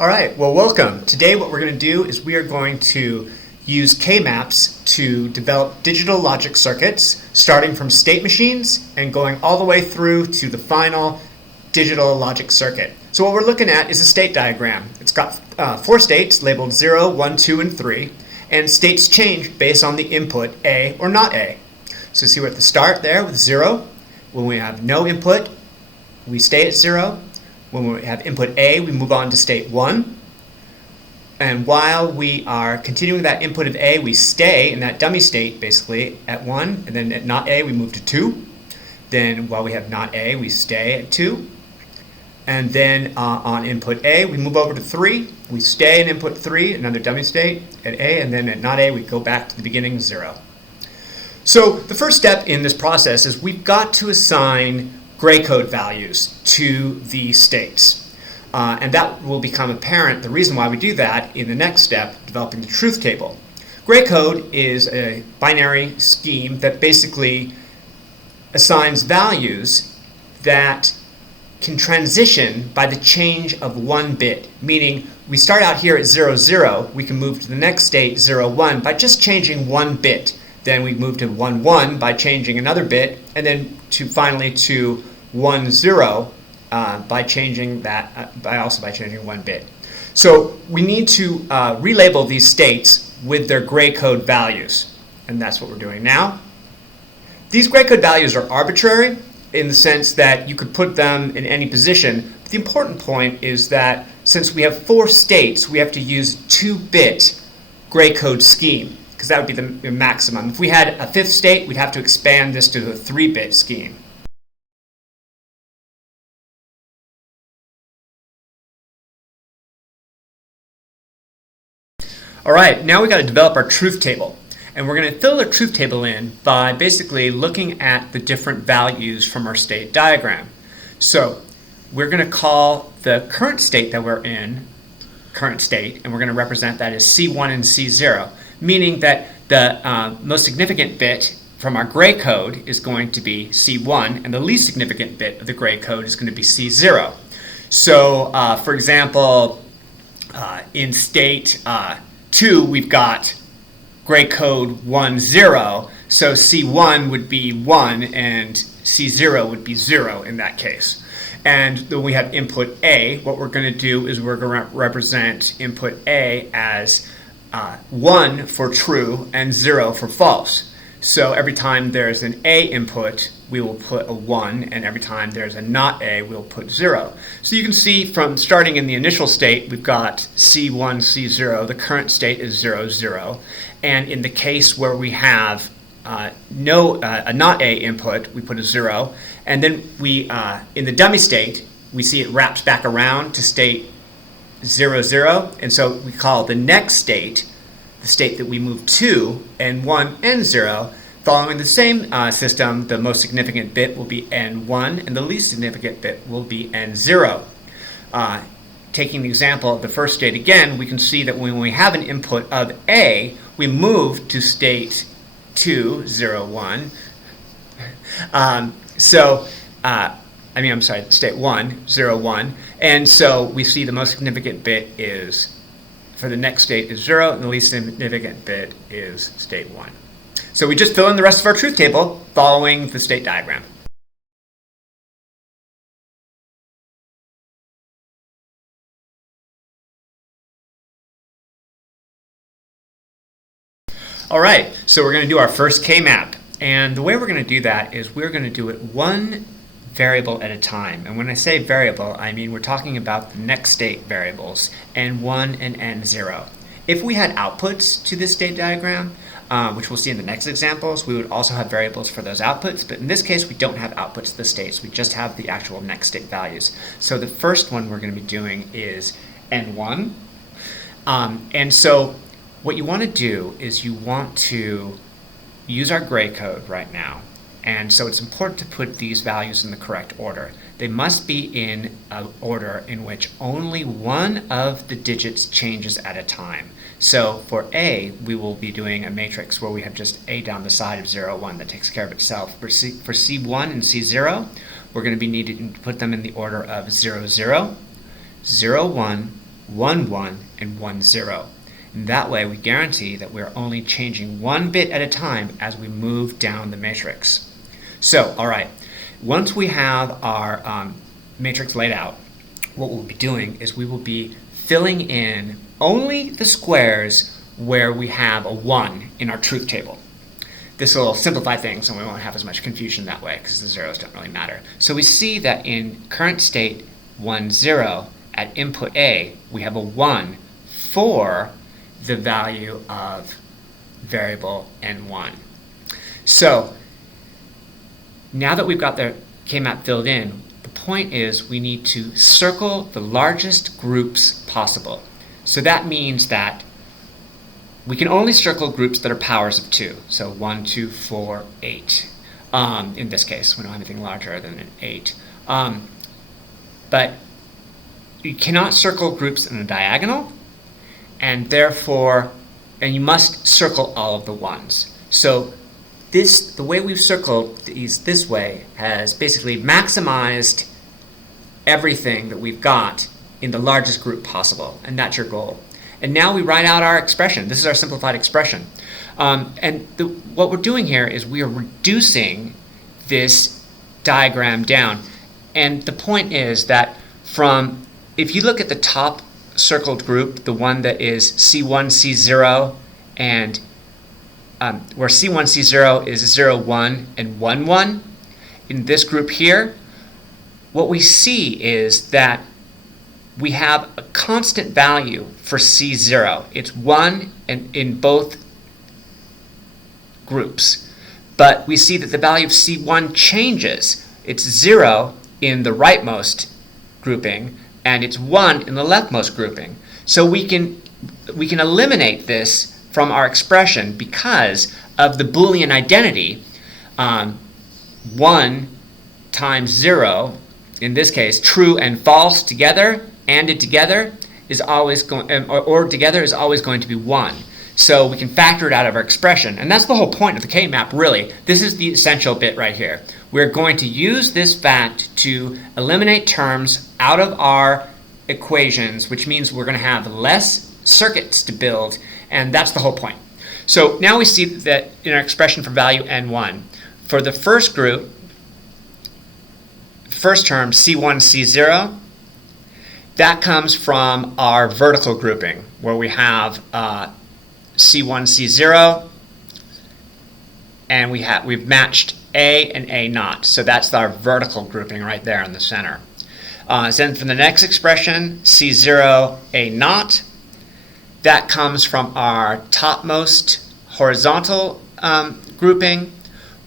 All right, well, welcome. Today what we're going to do is we are going to use K-maps to develop digital logic circuits, starting from state machines and going all the way through to the final digital logic circuit. So what we're looking at is a state diagram. It's got 4 states labeled 0, 1, 2, and 3, and states change based on the input A or not A. So see we're at the start there with 0. When we have no input, we stay at 0. When we have input A, we move on to state 1. And while we are continuing that input of A, we stay in that dummy state basically at 1. And then at not A, we move to 2. Then while we have not A, we stay at 2. And then on input A, we move over to 3. We stay in input 3, another dummy state at A. And then at not A, we go back to the beginning 0. So the first step in this process is we've got to assign gray code values to the states. And that will become apparent, the reason why we do that, in the next step, developing the truth table. Gray code is a binary scheme that basically assigns values that can transition by the change of 1 bit, meaning we start out here at 0, 0, we can move to the next state 0, 1 by just changing 1 bit. Then we move to 1, 1 by changing another bit, and then finally to 1, 0 by changing that by changing 1 bit. So we need to relabel these states with their gray code values, and that's what we're doing now. These gray code values are arbitrary in the sense that you could put them in any position. But the important point is that since we have 4 states, we have to use 2-bit gray code scheme, because that would be the maximum. If we had a 5th state, we'd have to expand this to the 3-bit scheme. All right, now we've got to develop our truth table. And we're going to fill the truth table in by basically looking at the different values from our state diagram. So we're going to call the current state that we're in current state, and we're going to represent that as C1 and C0, meaning that the most significant bit from our gray code is going to be C1, and the least significant bit of the gray code is going to be C0. So, for example, in state 2, we've got gray code 1, 0, so C1 would be 1 and C0 would be 0 in that case. And then we have input A. What we're going to do is we're going to represent input A as 1 for true and 0 for false. So every time there's an A input, we will put a 1, and every time there's a not A, we'll put 0. So you can see from starting in the initial state, we've got C1, C0. The current state is 0, 0. And in the case where we have a not A input, we put a 0. And then we, in the dummy state, we see it wraps back around to state 0, 0. And so we call the next state the state that we move to, N1, N0. Following the same system, the most significant bit will be N1, and the least significant bit will be N0. Taking the example of the first state again, we can see that when we have an input of A, we move to state 2, 0, 1. State 1, 0, 1. And so we see the most significant bit is, for the next state is 0, and the least significant bit is state 1. So we just fill in the rest of our truth table following the state diagram. All right, so we're going to do our first K-map. And the way we're going to do that is we're going to do it one variable at a time. And when I say variable, I mean we're talking about the next state variables, N1 and N0. If we had outputs to this state diagram, which we'll see in the next examples, we would also have variables for those outputs. But in this case, we don't have outputs to the states. We just have the actual next state values. So the first one we're going to be doing is N1. And so what you want to do is you want to use our gray code right now. And so it's important to put these values in the correct order. They must be in an order in which only one of the digits changes at a time. So for A, we will be doing a matrix where we have just A down the side of 0, 1 that takes care of itself. For C1 and C0, we're going to be needing to put them in the order of 0, 0, 0, 1, 1, 1, and 1, 0. And that way we guarantee that we're only changing one bit at a time as we move down the matrix. So, all right, once we have our matrix laid out, what we'll be doing is we will be filling in only the squares where we have a 1 in our truth table. This will simplify things and we won't have as much confusion that way because the zeros don't really matter. So we see that in current state 1, 0, at input A, we have a 1 for the value of variable n1. So now that we've got the K-map filled in, the point is we need to circle the largest groups possible. So that means that we can only circle groups that are powers of 2. So 1, 2, 4, 8. In this case, we don't have anything larger than an 8. But you cannot circle groups in a diagonal, and therefore, and you must circle all of the 1s. So the way we've circled these this way has basically maximized everything that we've got in the largest group possible, and that's your goal. And now we write out our expression. This is our simplified expression. What we're doing here is we are reducing this diagram down. And the point is that if you look at the top circled group, the one that is C1, C0, and where C1, C0 is 0, 1, and 1, 1, in this group here, what we see is that we have a constant value for C0. It's 1 in both groups. But we see that the value of C1 changes. It's 0 in the rightmost grouping, and it's 1 in the leftmost grouping. So we can eliminate this from our expression because of the Boolean identity. 1 times 0, in this case, true and false together, ANDed together, is always going, or together is always going to be 1. So we can factor it out of our expression. And that's the whole point of the K-map, really. This is the essential bit right here. We're going to use this fact to eliminate terms out of our equations, which means we're going to have less circuits to build, and that's the whole point. So now we see that in our expression for value n1, for the first group, first term C1, C0, that comes from our vertical grouping, where we have C1, C0, and we've matched A and A naught. So that's our vertical grouping right there in the center. Then for the next expression, C0, A naught, that comes from our topmost horizontal grouping,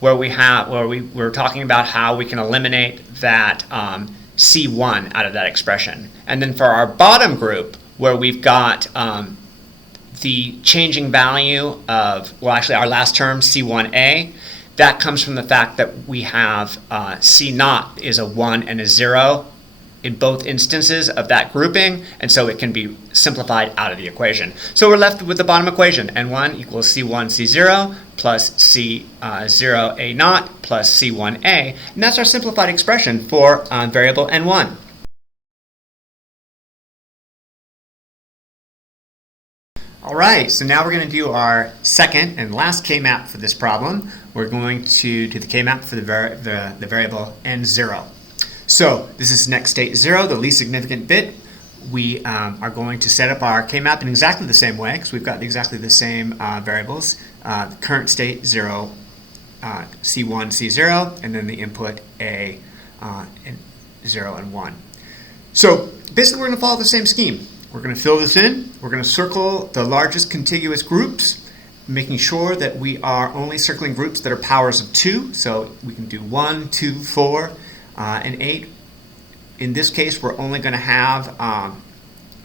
where we're talking about how we can eliminate that C1 out of that expression. And then for our bottom group, where we've got the changing value of, well, actually our last term, C1A, that comes from the fact that we have C naught is a 1 and a 0 in both instances of that grouping, and so it can be simplified out of the equation. So we're left with the bottom equation, n1 equals C1 C0 plus C0 A naught plus C1A, and that's our simplified expression for variable n1. All right, so now we're going to do our second and last K-map for this problem. We're going to do the K-map for the variable n0. So this is next state 0, the least significant bit. We are going to set up our K-map in exactly the same way because we've got exactly the same variables. Current state 0, C1, C0, and then the input A, and 0 and 1. So basically we're going to follow the same scheme. We're going to fill this in. We're going to circle the largest contiguous groups, making sure that we are only circling groups that are powers of 2. So we can do 1, 2, 4, and 8. In this case, we're only going to have,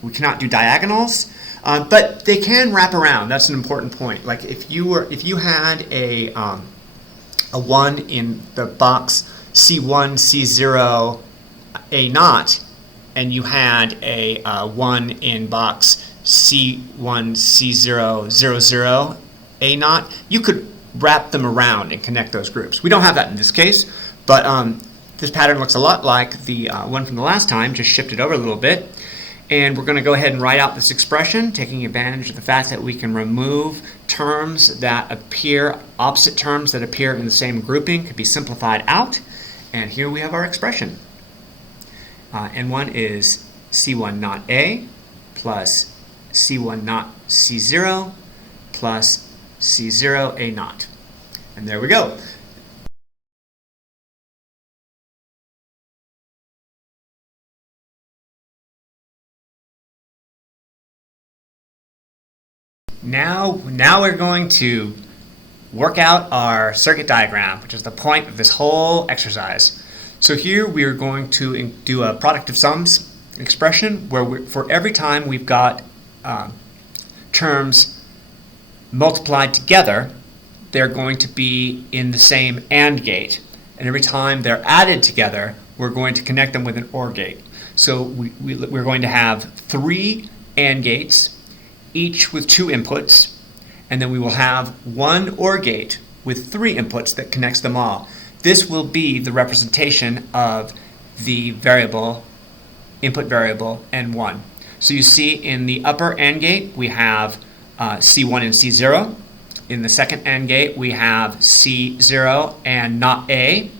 we cannot do diagonals, but they can wrap around. That's an important point. Like if you had a 1 in the box C1, C0, A naught, and you had a 1 in box C1, C0, 0, 0, A naught, you could wrap them around and connect those groups. We don't have that in this case, but this pattern looks a lot like the one from the last time, just shifted over a little bit. And we're going to go ahead and write out this expression, taking advantage of the fact that we can remove terms that appear, opposite terms that appear in the same grouping could be simplified out. And here we have our expression. N1 is C1 not A plus C1 not C0 plus C0 A naught. And there we go. Now we're going to work out our circuit diagram, which is the point of this whole exercise. So here we are going to do a product of sums expression where for every time we've got terms multiplied together, they're going to be in the same AND gate. And every time they're added together, we're going to connect them with an OR gate. So we're going to have 3 AND gates, each with 2 inputs, and then we will have 1 OR gate with 3 inputs that connects them all. This will be the representation of the variable, input variable N1. So you see in the upper AND gate we have C1 and C0. In the second AND gate we have C0 and not A.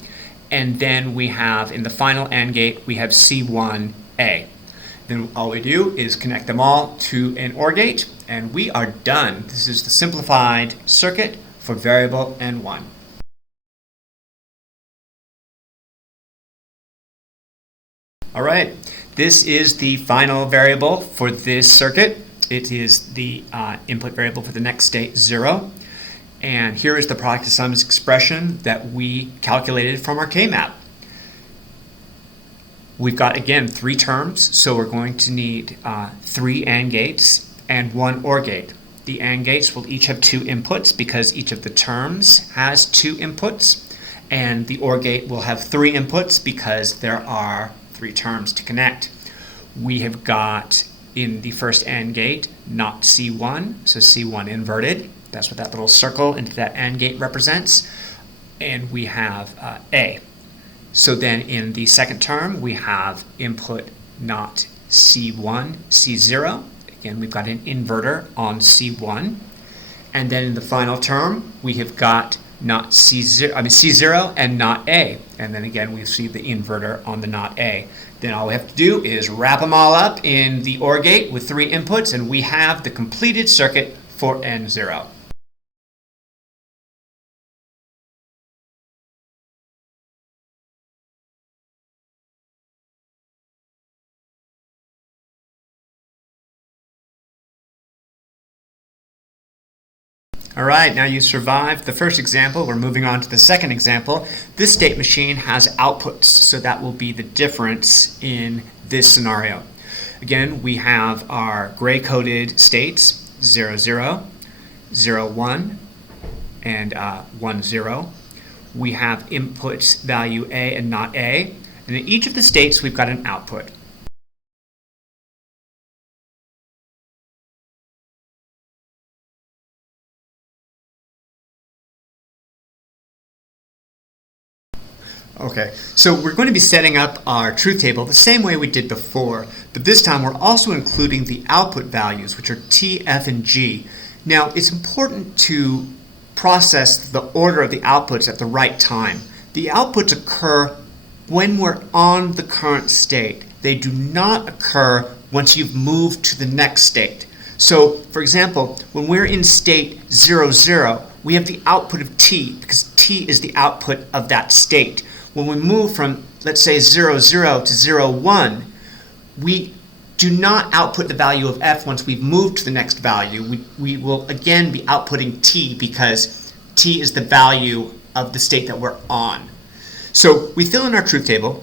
And then we have, in the final AND gate, we have C1A. Then all we do is connect them all to an OR gate, and we are done. This is the simplified circuit for variable N1. All right, this is the final variable for this circuit. It is the input variable for the next state, 0. And here is the product of sums expression that we calculated from our K-map. We've got, again, 3 terms, so we're going to need 3 AND gates and 1 OR gate. The AND gates will each have 2 inputs because each of the terms has 2 inputs, and the OR gate will have 3 inputs because there are 3 terms to connect. We have got, in the first AND gate, not C1, so C1 inverted. That's what that little circle into that AND gate represents. And we have A. So then in the second term, we have input not C1, C0. Again, we've got an inverter on C1. And then in the final term, we have got not C0 and not A. And then again, we see the inverter on the not A. Then all we have to do is wrap them all up in the OR gate with 3 inputs, and we have the completed circuit for N0. All right, now you survived the first example. We're moving on to the second example. This state machine has outputs, so that will be the difference in this scenario. Again, we have our gray-coded states, 0, 0, 0, 1, and 1, 0. We have inputs value A and not A. And in each of the states, we've got an output. Okay, so we're going to be setting up our truth table the same way we did before, but this time we're also including the output values, which are T, F, and G. Now, it's important to process the order of the outputs at the right time. The outputs occur when we're on the current state. They do not occur once you've moved to the next state. So, for example, when we're in state 0, 0, we have the output of T, because T is the output of that state. When we move from, let's say, 0, 0 to 0, 1, we do not output the value of F once we've moved to the next value. We will again be outputting T because T is the value of the state that we're on. So we fill in our truth table,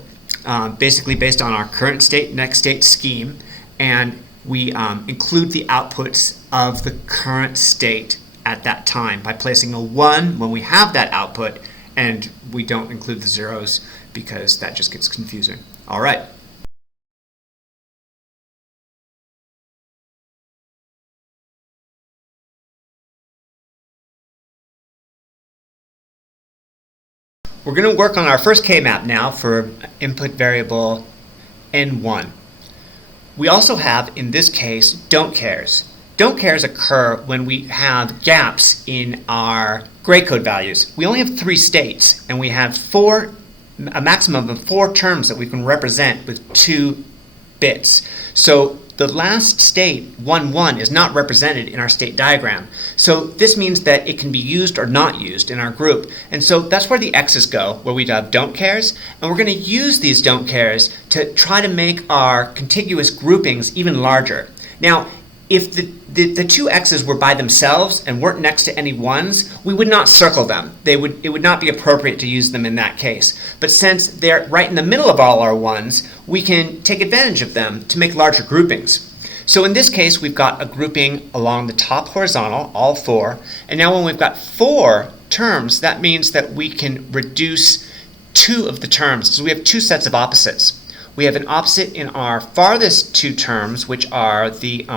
basically based on our current state, next state scheme, and we include the outputs of the current state at that time by placing a 1 when we have that output, and we don't include the zeros because that just gets confusing. All right. We're going to work on our first K-map now for input variable N1. We also have, in this case, don't cares. Don't cares occur when we have gaps in our gray code values. We only have 3 states, and we have a maximum of 4 terms that we can represent with 2 bits. So the last state, 1, 1, is not represented in our state diagram. So this means that it can be used or not used in our group. And so that's where the X's go, where we have don't cares. And we're going to use these don't cares to try to make our contiguous groupings even larger. Now, if the 2 X's were by themselves and weren't next to any 1's, we would not circle them. It would not be appropriate to use them in that case. But since they're right in the middle of all our 1's, we can take advantage of them to make larger groupings. So in this case, we've got a grouping along the top horizontal, all 4. And now when we've got 4 terms, that means that we can reduce 2 of the terms. So we have 2 sets of opposites. We have an opposite in our farthest 2 terms, which are the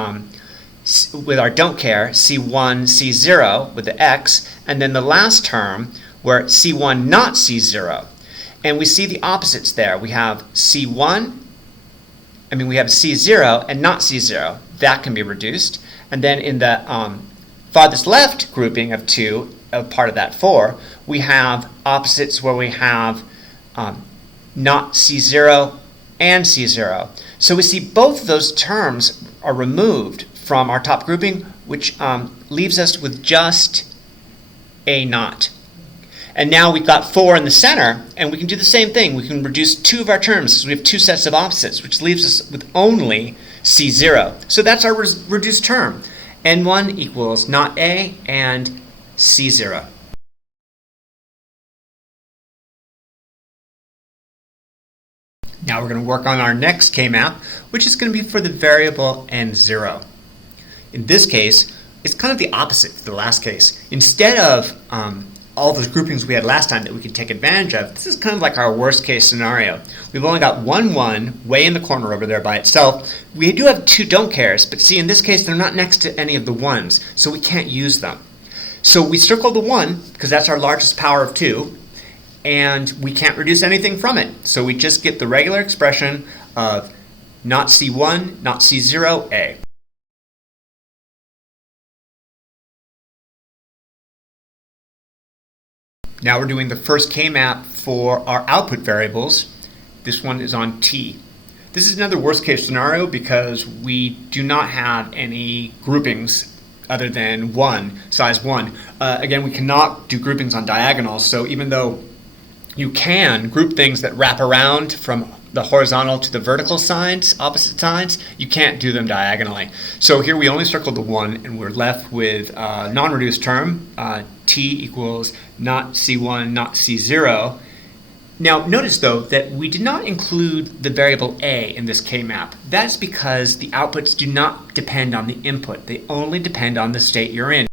with our don't care, C1, C0 with the X, and then the last term where C1 not C0. And we see the opposites there. We have C0 and not C0. That can be reduced. And then in the farthest left grouping of 2, part of that 4, we have opposites where we have not C0 and C0. So we see both of those terms are removed from our top grouping, which leaves us with just a not. And now we've got 4 in the center, and we can do the same thing. We can reduce 2 of our terms because we have 2 sets of opposites, which leaves us with only C0. So that's our reduced term. N1 equals not A and C0. Now we're going to work on our next K-map, which is going to be for the variable N0. In this case, it's kind of the opposite to the last case. Instead of all those groupings we had last time that we could take advantage of, this is kind of like our worst case scenario. We've only got 1, 1 way in the corner over there by itself. We do have 2 don't cares, but see, in this case, they're not next to any of the 1's, so we can't use them. So we circle the 1, because that's our largest power of 2, and we can't reduce anything from it. So we just get the regular expression of not C1, not C0, A. Now we're doing the first K-map for our output variables. This one is on T. This is another worst case scenario because we do not have any groupings other than 1, size 1. Again, we cannot do groupings on diagonals, so even though you can group things that wrap around from the horizontal to the vertical sides, opposite sides, you can't do them diagonally. So here we only circled the 1, and we're left with a non-reduced term, T equals not C1, not C0. Now notice though that we did not include the variable A in this K-map. That's because the outputs do not depend on the input. They only depend on the state you're in.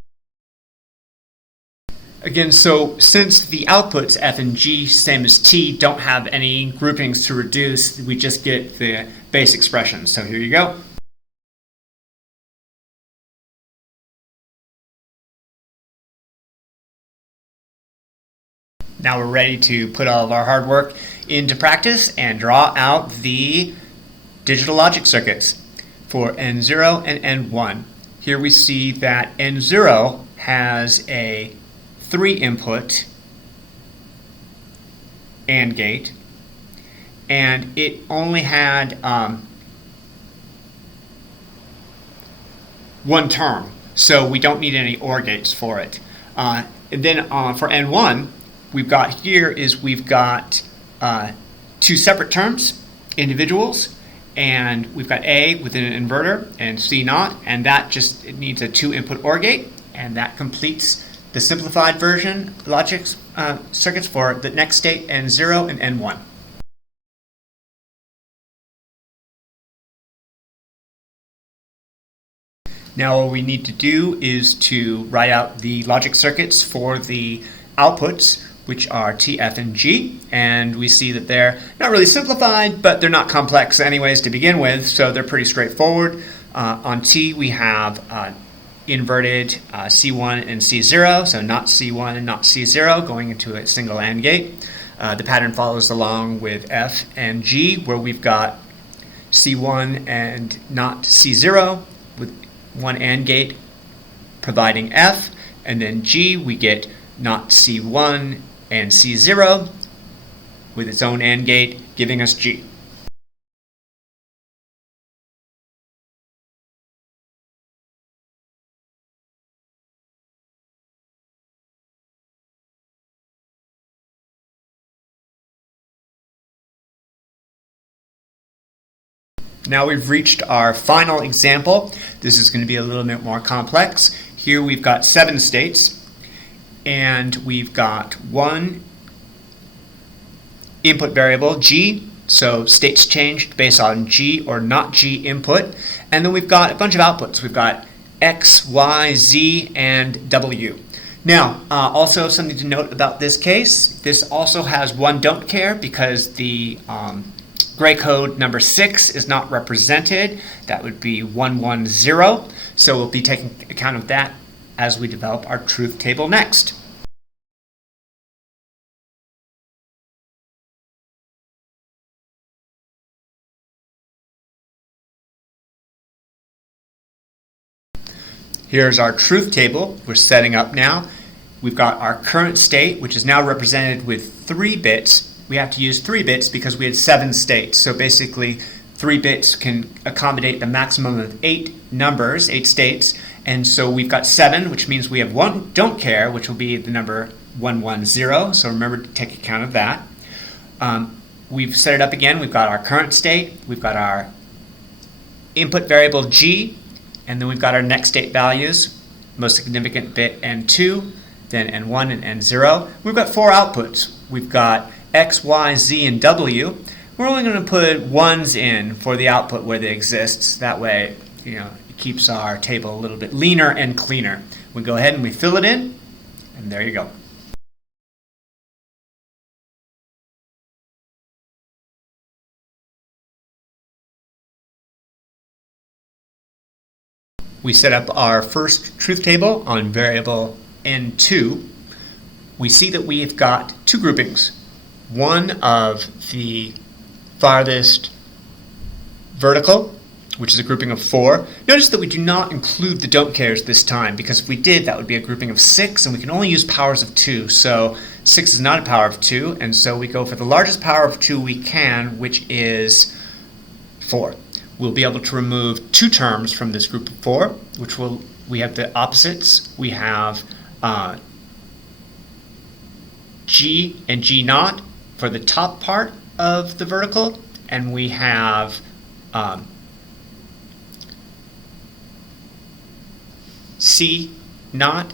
Again, so since the outputs F and G, same as T, don't have any groupings to reduce, we just get the base expression. So here you go. Now we're ready to put all of our hard work into practice and draw out the digital logic circuits for N0 and N1. Here we see that N0 has a 3 input AND gate, and it only had 1 term, so we don't need any OR gates for it. And then for N1, we've got 2 separate terms, individuals, and we've got A with an inverter and C not, and that just it needs a 2 input OR gate, and that completes the simplified version logic circuits for the next state N0 and N1. Now what we need to do is to write out the logic circuits for the outputs, which are T, F, and G, and we see that they're not really simplified, but they're not complex anyways to begin with, so they're pretty straightforward. On T we have inverted C1 and C0, so not C1 and not C0 going into a single AND gate. The pattern follows along with F and G, where we've got C1 and not C0 with one AND gate providing F, and then G we get not C1 and C0 with its own AND gate giving us G. Now we've reached our final example. This is going to be a little bit more complex. Here we've got 7 states, and we've got one input variable, G, so states changed based on G or not G input, and then we've got a bunch of outputs. We've got X, Y, Z, and W. Now, also something to note about this case, this also has one don't care because the gray code number 6 is not represented. That would be 110. So we'll be taking account of that as we develop our truth table next. Here's our truth table we're setting up now. We've got our current state, which is now represented with 3 bits. We have to use 3 bits because we had 7 states. So basically 3 bits can accommodate the maximum of 8 numbers, 8 states. And so we've got 7, which means we have one don't care, which will be the number 110. So remember to take account of that. We've set it up again. We've got our current state. We've got our input variable G. And then we've got our next state values, most significant bit N2, then N1 and N0. We've got 4 outputs. We've got X, Y, Z, and W. We're only going to put 1s in for the output where they exist. That way, it keeps our table a little bit leaner and cleaner. We go ahead and we fill it in, and there you go. We set up our first truth table on variable N2. We see that we've got 2 groupings. One of the farthest vertical, which is a grouping of 4. Notice that we do not include the don't cares this time, because if we did, that would be a grouping of 6, and we can only use powers of 2. So 6 is not a power of 2, and so we go for the largest power of 2 we can, which is 4. We'll be able to remove 2 terms from this group of 4, which we have the opposites. We have G and G naught for the top part of the vertical, and we have C naught,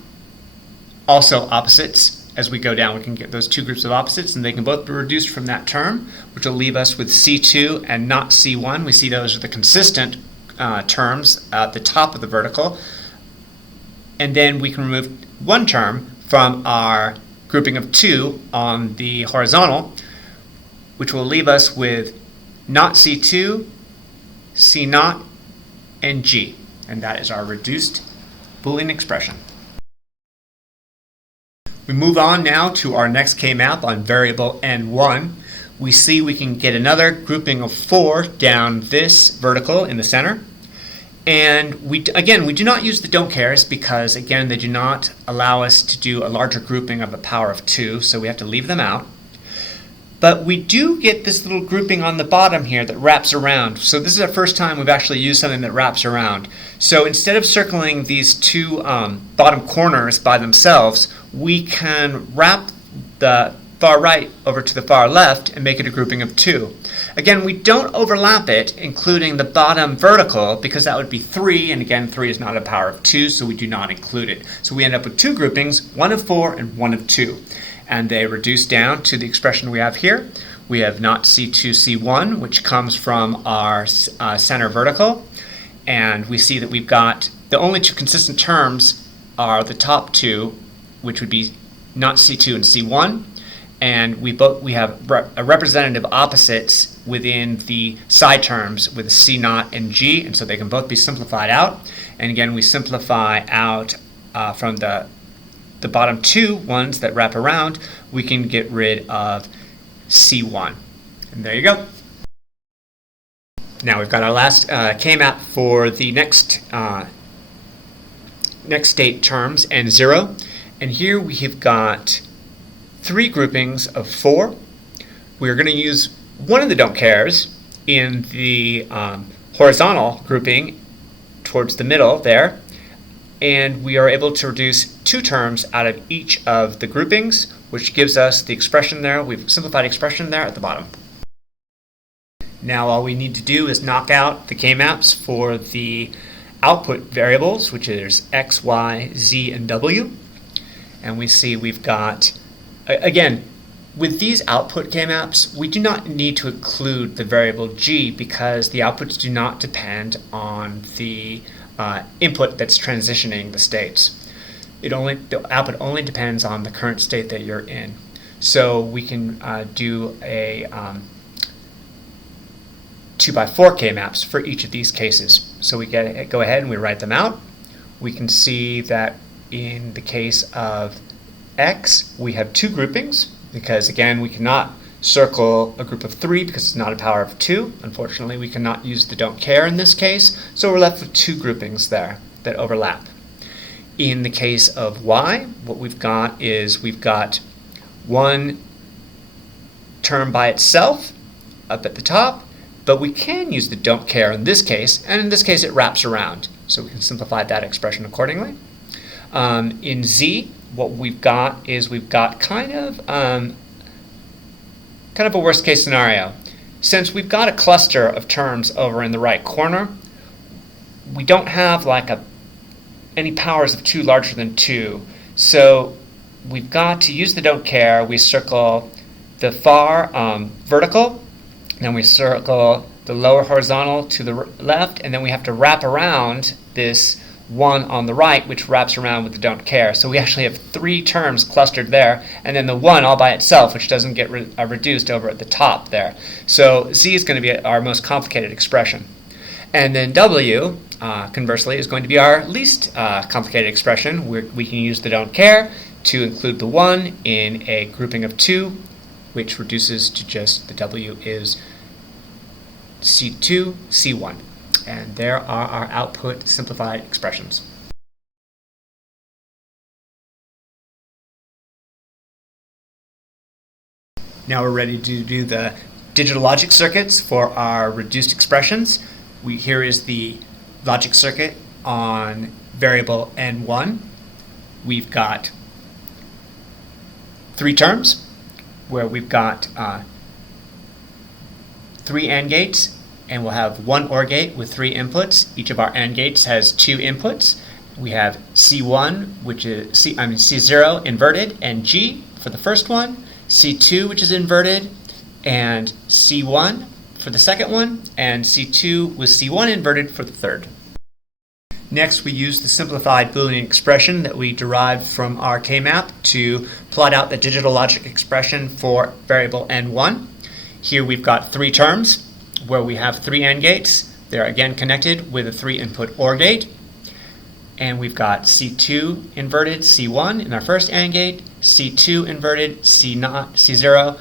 also opposites. As we go down, we can get those 2 groups of opposites, and they can both be reduced from that term, which will leave us with C2 and not C1. We see those are the consistent terms at the top of the vertical. And then we can remove 1 term from our grouping of 2 on the horizontal, which will leave us with not C2, C naught, and G. And that is our reduced Boolean expression. We move on now to our next K-map on variable N1. We see we can get another grouping of 4 down this vertical in the center. And we do not use the don't cares because, again, they do not allow us to do a larger grouping of a power of 2, so we have to leave them out. But we do get this little grouping on the bottom here that wraps around. So this is our first time we've actually used something that wraps around. So instead of circling these 2 bottom corners by themselves, we can wrap the far right over to the far left and make it a grouping of 2. Again, we don't overlap it, including the bottom vertical, because that would be 3, and again, 3 is not a power of 2, so we do not include it. So we end up with 2 groupings, 1 of 4 and 1 of 2. And they reduce down to the expression we have here. We have not C2, C1, which comes from our center vertical. And we see that we've got the only 2 consistent terms are the top 2, which would be not C2 and C1. And we have a representative opposites within the side terms with C naught and G, and so they can both be simplified out. And again, we simplify out from the bottom 2 ones that wrap around, we can get rid of C1. And there you go. Now we've got our last K-map for the next state terms and 0. And here we have got 3 groupings of 4. We're going to use one of the don't cares in the horizontal grouping towards the middle there. And we are able to reduce 2 terms out of each of the groupings, which gives us the expression there. We've simplified expression there at the bottom. Now all we need to do is knock out the K-maps for the output variables, which is x, y, z, and w. And we see we've got, again, with these output K-maps, we do not need to include the variable g because the outputs do not depend on the input that's transitioning the states. The output only depends on the current state that you're in. So we can do a 2x4 K-maps for each of these cases. So we go ahead and we write them out. We can see that in the case of x, we have 2 groupings because, again, we cannot circle a group of 3 because it's not a power of 2. Unfortunately, we cannot use the don't care in this case, so we're left with 2 groupings there that overlap. In the case of y, what we've got is we've got 1 term by itself up at the top, but we can use the don't care in this case, and in this case it wraps around, so we can simplify that expression accordingly. In z, what we've got is we've got kind of a worst case scenario. Since we've got a cluster of terms over in the right corner, we don't have like any powers of 2 larger than 2, so we've got to use the don't care. We circle the far vertical, then we circle the lower horizontal to the left, and then we have to wrap around this 1 on the right, which wraps around with the don't care. So we actually have 3 terms clustered there, and then the 1 all by itself, which doesn't get reduced over at the top there. So z is going to be our most complicated expression. And then w, conversely, is going to be our least complicated expression. We can use the don't care to include the 1 in a grouping of 2, which reduces to just the w is C2, C1. And there are our output simplified expressions. Now we're ready to do the digital logic circuits for our reduced expressions. Here is the logic circuit on variable n1. We've got 3 terms where we've got 3 AND gates, and we'll have 1 OR gate with 3 inputs. Each of our AND gates has 2 inputs. We have C1, which is C0 inverted, and G for the first one, C2, which is inverted, and C1 for the second one, and C2 with C1 inverted for the third. Next, we use the simplified Boolean expression that we derived from our K-map to plot out the digital logic expression for variable n1. Here we've got 3 terms where we have 3 AND gates. They're again connected with a 3-input OR gate. And we've got C2 inverted C1 in our first AND gate, C2 inverted C0,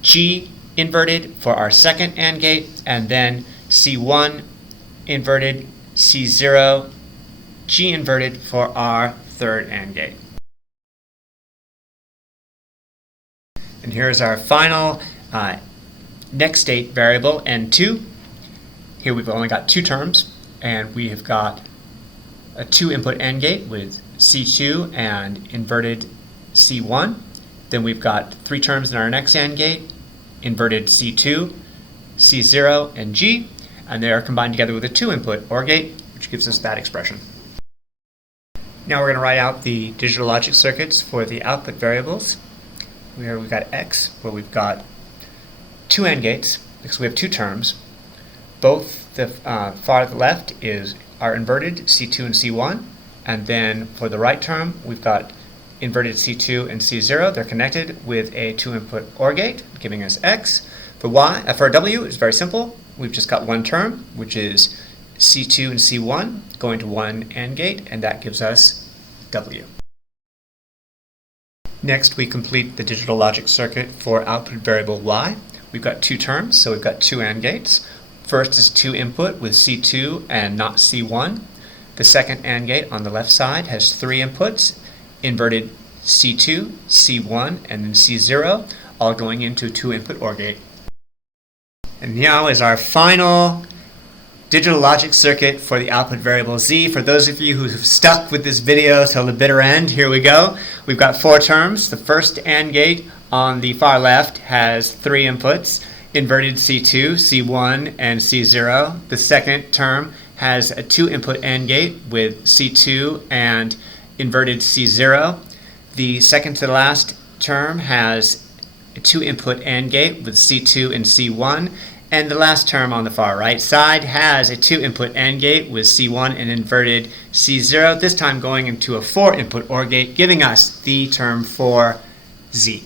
G inverted for our second AND gate, and then C1 inverted C0, G inverted for our third AND gate. And here's our final next state variable, n2. Here we've only got 2 terms, and we have got a 2-input AND gate with C2 and inverted C1. Then we've got 3 terms in our next AND gate, inverted C2, C0, and G, and they are combined together with a 2-input OR gate, which gives us that expression. Now we're going to write out the digital logic circuits for the output variables. Here we've got X, where we've got 2 AND gates, because we have 2 terms. Both the far to the left are inverted, C2 and C1, and then for the right term, we've got inverted C2 and C0. They're connected with a 2-input OR gate, giving us X. For W, it's very simple. We've just got 1 term, which is C2 and C1 going to 1 AND gate, and that gives us W. Next, we complete the digital logic circuit for output variable Y. We've got 2 terms, so we've got 2 AND gates. First is 2 input with C2 and not C1. The second AND gate on the left side has 3 inputs, inverted C2, C1, and then C0, all going into a 2-input OR gate. And now is our final digital logic circuit for the output variable Z. For those of you who've stuck with this video till the bitter end, here we go. We've got 4 terms. The first AND gate on the far left has 3 inputs, inverted C2, C1, and C0. The second term has a 2-input AND gate with C2 and inverted C0. The second to the last term has a 2-input AND gate with C2 and C1. And the last term on the far right side has a 2-input AND gate with C1 and inverted C0, this time going into a 4-input OR gate, giving us the term for Z.